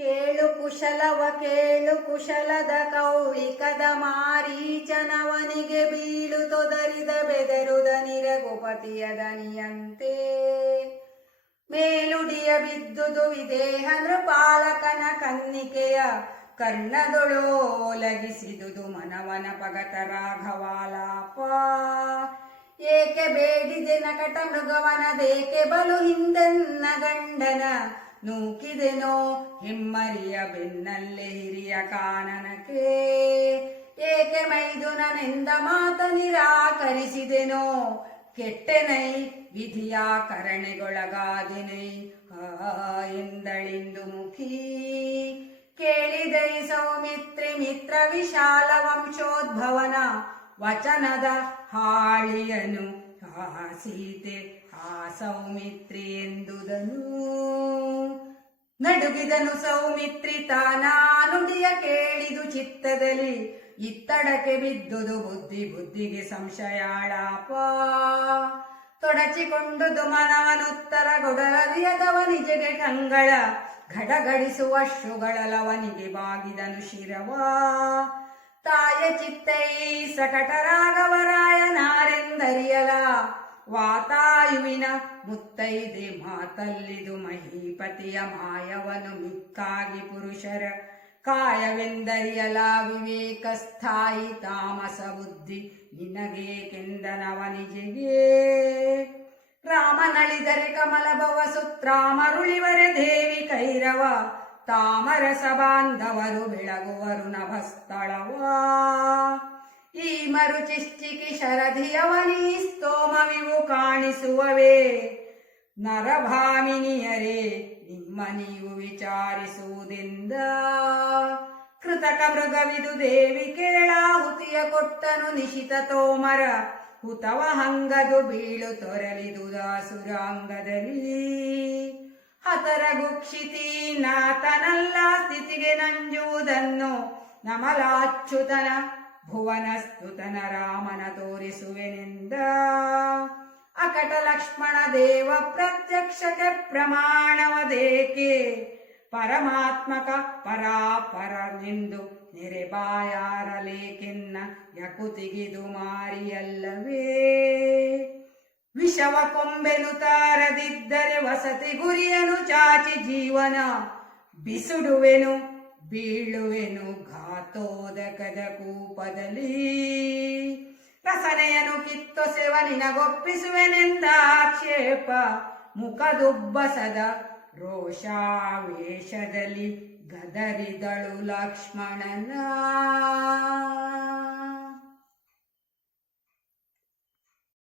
ಕೇಳು ಕುಶಲವ ಕೇಳು ಕುಶಲದ ಕೌಳಿಕದ ಮಾರೀಚನವನಿಗೆ ಬೀಳು ತೊದರಿದ ಬೆದರುದ ನಿರಗುಪತಿಯ ದನಿಯಂತೆ ಮೇಲುಡಿಯ ಬಿದ್ದುದು ವಿದೇಹ ನೃಪಾಲಕನ ಕನ್ನಿಕೆಯ ಕರ್ಣದೊಳೋಲಗಿಸಿದುದು ಮನವನ ಪಗತ ರಾಘವಾಲಾಪ ಏಕೆ ಬೇಡಿದೆ ನಕಟ ಮೃಗವನದೇಕೆ ಬಲು ಹಿಂದೆನ್ನ ಗಂಡನ ನೂಕಿದೆನೋ ಹಿಮ್ಮರಿಯ ಬೆನ್ನಲ್ಲೇ ಹಿರಿಯ ಕಾನನಕ್ಕೆ ಏಕೆ ಮೈದುನನೆಂದ ಮಾತ ನಿರಾಕರಿಸಿದೆನೋ ಕೆಟ್ಟೆನೈ ವಿಧಿಯ ಕರಣೆಗೊಳಗಾದಿನೈ ಎಂದಳಿಂದು ಮುಖಿ ಕೇಳಿದೈ ಸೌಮಿತ್ರಿ ಮಿತ್ರ ವಿಶಾಲ ವಂಶೋದ್ಭವನ ವಚನದ ಹಾಳಿಯನು ಸೀತೆ ಆ ಸೌಮಿತ್ರಿ ಎಂದುದನು ನಡುಗಿದನು ಸೌಮಿತ್ರಿ ತಾನಾನುಡಿಯ ಕೇಳಿದು ಚಿತ್ತದಲ್ಲಿ ಇತ್ತಡಕ್ಕೆ ಬಿದ್ದುದು ಬುದ್ಧಿಗೆ ಸಂಶಯಾಳಾಪ ತೊಡಚಿಕೊಂಡುದು ಮನವನುತ್ತರ ಗೊಡಲರಿಯದವ ನಿಜಗೆ ಕಂಗಳ ಘಡಗಡಿಸುವಷ್ಟುಗಳಲವನಿಗೆ ಬಾಗಿದನು ಶಿರವ ತಾಯ ಚಿತ್ತೈ ಸಕಟ ರಾಘವರಾಯನಾರೆಂದರಿಯಲ ವಾತಾಯುವಿನ ಮುತ್ತೈದೆ ಮಾತಲ್ಲಿದು ಮಹೀಪತಿಯ ಮಾಯವನು ಮಿಕ್ಕಾಗಿ ಪುರುಷರ ಕಾಯವೆಂದರಿಯಲ ವಿವೇಕ ಸ್ಥಾಯಿ ತಾಮಸ ಬುದ್ಧಿ ನಿನಗೇಕೆಂದನವನಿಜೆಗೆ ರಾಮನಳಿದರೆ ಕಮಲ ಭವ ಸುತ್ರಾಮರುಳಿವರೆ ದೇವಿ ಕೈರವ ತಾಮರಸ ಬಾಂಧವರು ಬೆಳಗುವರು ನಭಸ್ಥಳವ ಈ ಮರುಚಿಶ್ಚಿಕಿ ಶರಧಿಯವನೀ ಸ್ತೋಮವಿವು ಕಾಣಿಸುವವೇ ನರಭಾಮಿನಿಯರೇ ನಿಮ್ಮ ನೀವು ವಿಚಾರಿಸುವುದೆಂದ ಕೃತಕ ಮೃಗವಿದು ದೇವಿ ಕೇಳಾಹುತಿಯ ಕೊಟ್ಟನು ನಿಶಿತ ತೋಮರ ಹುತವ ಹಂಗದು ಬೀಳು ತೊರಲಿದುದಾಸುರಾಂಗದಲ್ಲಿ ಹತರಗುಕ್ಷಿತಿ ನಾತನಲ್ಲ ಸ್ಥಿತಿಗೆ ನಂಜುವುದನ್ನು ನಮಲಾಚ್ಯುತನ ಭುವನಸ್ತುತನ ರಾಮನ ತೋರಿಸುವೆನೆಂದ ಅಕಟ ಲಕ್ಷ್ಮಣ ದೇವ ಪ್ರತ್ಯಕ್ಷಕ್ಕೆ ಪ್ರಮಾಣವದೇಕೆ ಪರಮಾತ್ಮಕ ಪರಾಪರನೆಂದು ನೆರೆಬಾಯಾರಲೇಕೆನ್ನ ಯಕುತಿಗಿದು ಮಾರಿಯಲ್ಲವೇ ವಿಷವ ಕೊಂಬೆನು ತಾರದಿದ್ದರೆ ವಸತಿ ಗುರಿಯನು ಚಾಚಿ ಜೀವನ ಬಿಸುಡುವೆನು ಬೀಳುವೆನು ಘಾತೋದಕದ ಕೂಪದಲ್ಲಿ ರಸನೆಯನು ಕಿತ್ತೊಸೆವ ನಿನಗೊಪ್ಪಿಸುವೆನೆಂದಾಕ್ಷೇಪ ಮುಖದುಬ್ಬಸದ ರೋಷಾವೇಶದಲ್ಲಿ ಗದರಿದಳು ಲಕ್ಷ್ಮಣನ.